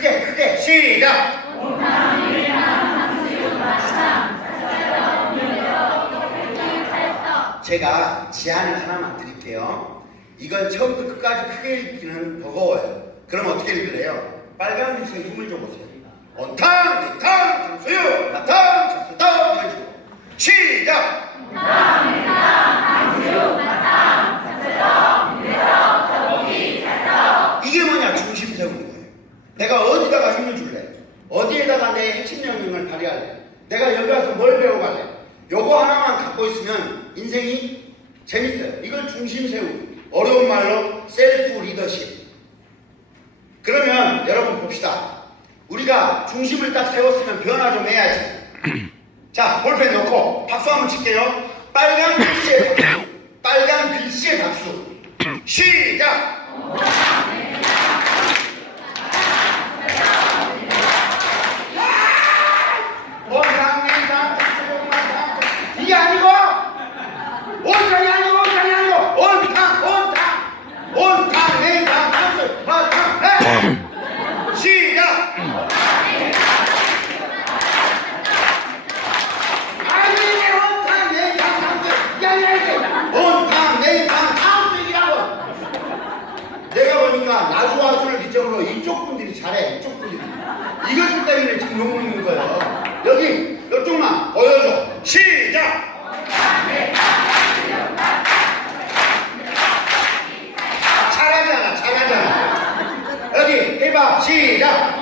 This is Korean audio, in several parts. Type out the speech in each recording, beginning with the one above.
크게 시작. 제가 제안을 하나만 드릴게요. 이건 처음부터 끝까지 크게 읽기는 버거워요. 그럼 어떻게 읽을래요? 빨간 글씨에 힘을 줘보세요. 원탕, 니탕, 장수유, 나탕, 장수떡 이런. 시작! 이게 뭐냐? 중심 세우는 거예요. 내가 어디다가 힘을 줄래? 어디에다가 내 핵심 영역을 발휘할래? 내가 여기 와서 뭘 배워갈래? 요거 하나만 갖고 있으면 인생이 재밌어요. 이걸 중심 세우고 어려운 말로 셀프 리더십. 그러면 여러분 봅시다. 우리가 중심을 딱 세웠으면 변화 좀 해야지. 자, 볼펜 놓고 박수 한번 칠게요. 빨간 글씨의 박수. 빨간 글씨의 박수. 시작! 원탕냉탕 탕수육만탕 이게 아니고 온탕이 아니고 온탕이 아니고 온탕 온탕 온탕 냉탕 탕수육만탕 네. 시작 아니 이게 온탕 냉탕 탕수육 야야 이게 온탕 냉탕 탕수육이라고 내가 보니까 나주와수를 기점으로 이쪽 분들이 잘해 이쪽 분들이. 이것들 때문에 지금 욕 먹는 거예요. 여기 이쪽만 보여줘. 시작! 잘하잖아 잘하잖아. 여기 해봐. 시작!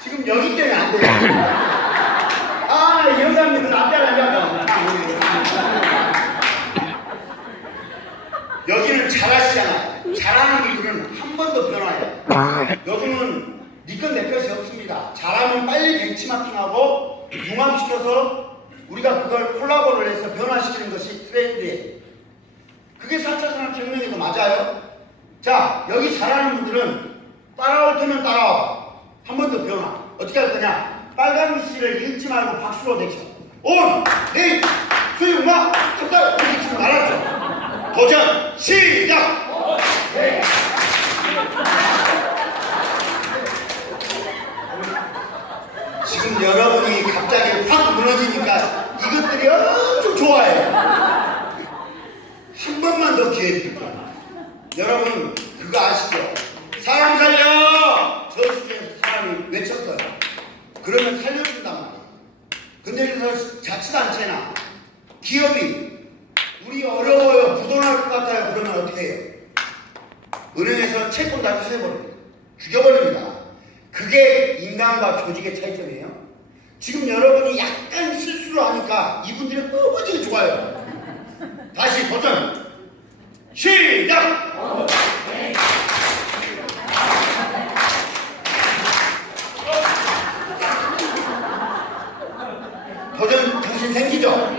지금 여기 때문에 안 돼요 아 여자분들 앞에 앉아서 여기는 잘하시잖아. 잘하는 이유는 한 번도 변화해. 여기는 니건 내 것이 없습니다. 잘하면 빨리 벤치마킹하고 융합시켜서 우리가 그걸 콜라보를 해서 변화시키는 것이 트렌드예요. 그게 4차 산업혁명인 거 맞아요? 자, 여기 잘하는 분들은 따라올 테면 따라와. 한 번 더 변화. 어떻게 할 거냐? 빨간 글씨를 읽지 말고 박수로 내쳐. 온, 네, 수용마, 첫달, 이렇게 지금 말았죠. 도전, 시작! 지금 여러분이 무너지니까 이것들이 엄청 좋아해요. 한 번만 더 기회 드릴 거야. 여러분, 그거 아시죠? 사람 살려! 저 수준에서 사람이 외쳤어요. 그러면 살려준단 말이에요. 근데 그래서 자치단체나 기업이 우리 어려워요, 부도날 것 같아요. 그러면 어떻게 해요? 은행에서 채권 다 취소해버립니다. 죽여버립니다. 그게 인간과 조직의 차이점이에요. 지금 여러분이 약 간 실수를 하니까 이분들이 너무 좋아요. 다시 도전! 시작! 도전 정신 생기죠?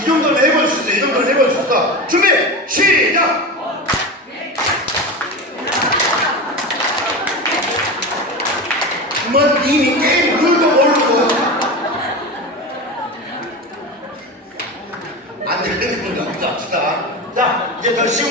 이 정도는 해볼 수 있어. 이 정도는 해볼 수 있어. 준비! 시작! 한번 네 밑에 кажу.